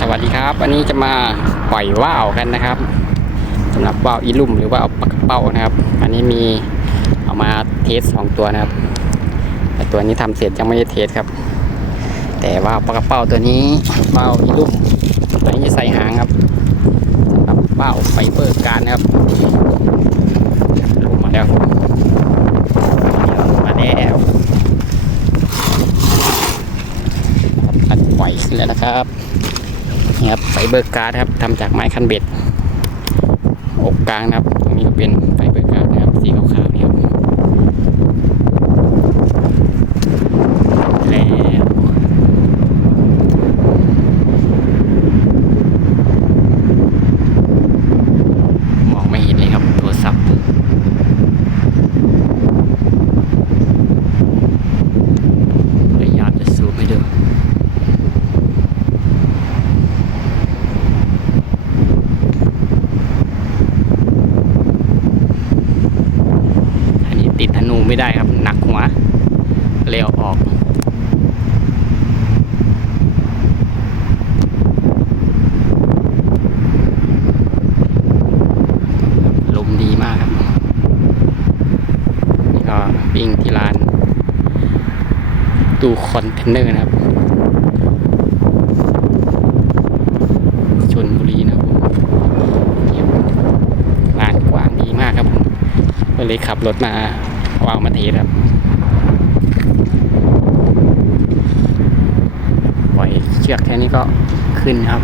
สวัสดีครับ วันนี้จะมาปล่อยว่าวกันนะครับสำหรับว่าวอีลุ่มหรือว่าเอาปากกระเป้านะครับ อันนี้มีเอามาเทสสองตัวนะครับ แต่ตัวนี้ทำเสร็จยังไม่ได้เทสครับ แต่ว่าปากระเป้าตัวนี้ว่าวอีลุ่มตัวนี้ใส่หางครับสำหรับว่าวไฟเบอร์การนะครับลงมาแล้วมาแล้วพัดปล่อยขึ้นแล้วนะครับ นี่ครับไฟเบอร์การ์ดครับทำจากไม้คันเบ็ดอกกลางนะครับตรงนี้ก็เป็นไฟเบอร์การ์ดนะครับสีขาวๆนี่ครับแล้วมองไม่เห็นเลยครับโทรศัพท์พยายามจะซูมให้ดู อันนี้ติดธนู ไม่ได้ครับ หนักหัวเลยเอาออกลมดีมากครับ นี่ก็วิ่งที่ร้านตู้คอนเทนเนอร์นะครับชนบุรีนะครับลานกว้างดีมากครับผมก็เลยขับรถมา วางมาเทสครับปล่อยเชือกแค่นี้ก็ขึ้นครับ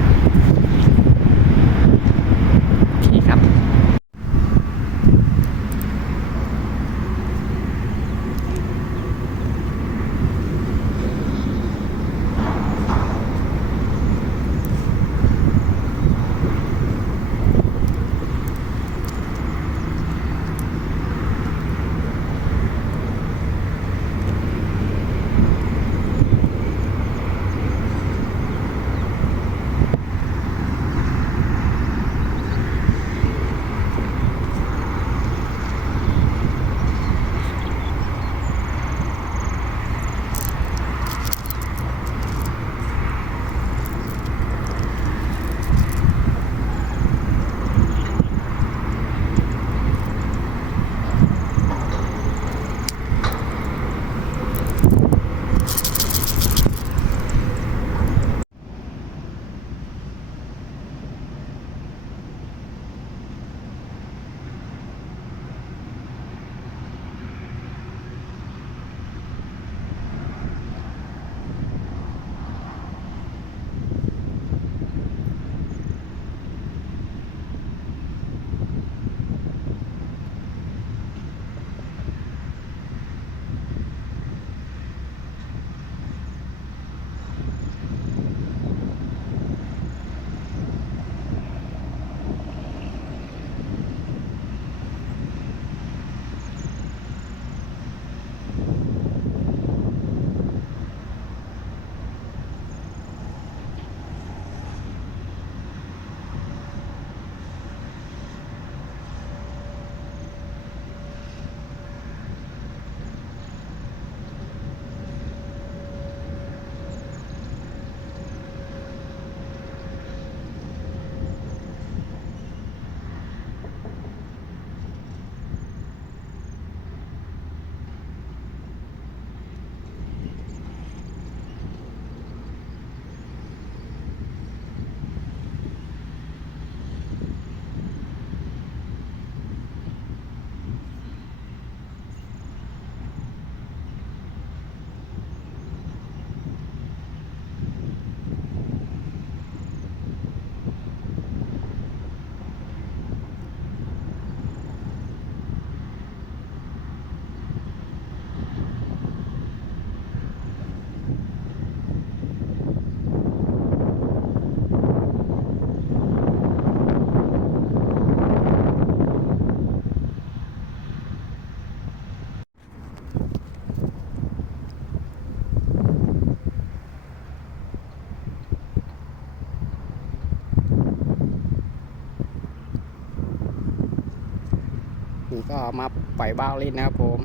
นี่ก็มาปล่อยบ้าวเล่นนะครับผม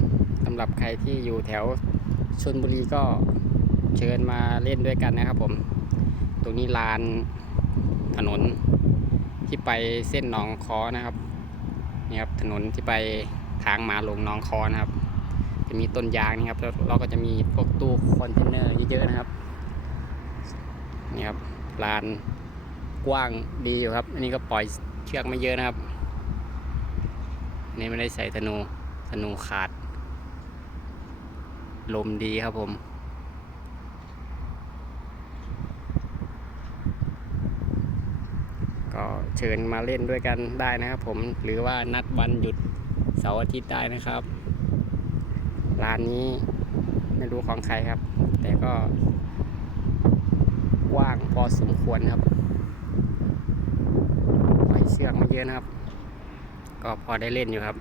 สำหรับใครที่อยู่แถวชนบุรีก็เชิญมาเล่นด้วยกันนะครับผม ตรงนี้ลานถนนที่ไปเส้นหนองคอนะครับนี่ครับถนนที่ไปทางมาลงหนองคอนะครับ จะมีต้นยางนี่ครับแล้วเราก็จะมีพวกตู้คอนเทนเนอร์เยอะๆนะครับนี่ครับลานกว้างดีอยู่ครับ อันนี้ก็ปล่อยเชือกไม่เยอะนะครับ นนี้ไม่ได้ใส่ธนูธนูขาด ลมดีครับผมก็เชิญมาเล่นด้วยกันได้นะครับผมหรือว่านัดวันหยุดเสาร์อาทิตย์ได้นะครับ ร้านนี้ไม่รู้ของใครครับ แต่ก็กว้างพอสมควรครับปล่อยเชือกมาเยอะนะครับ ก็พอได้เล่นอยู่ครับ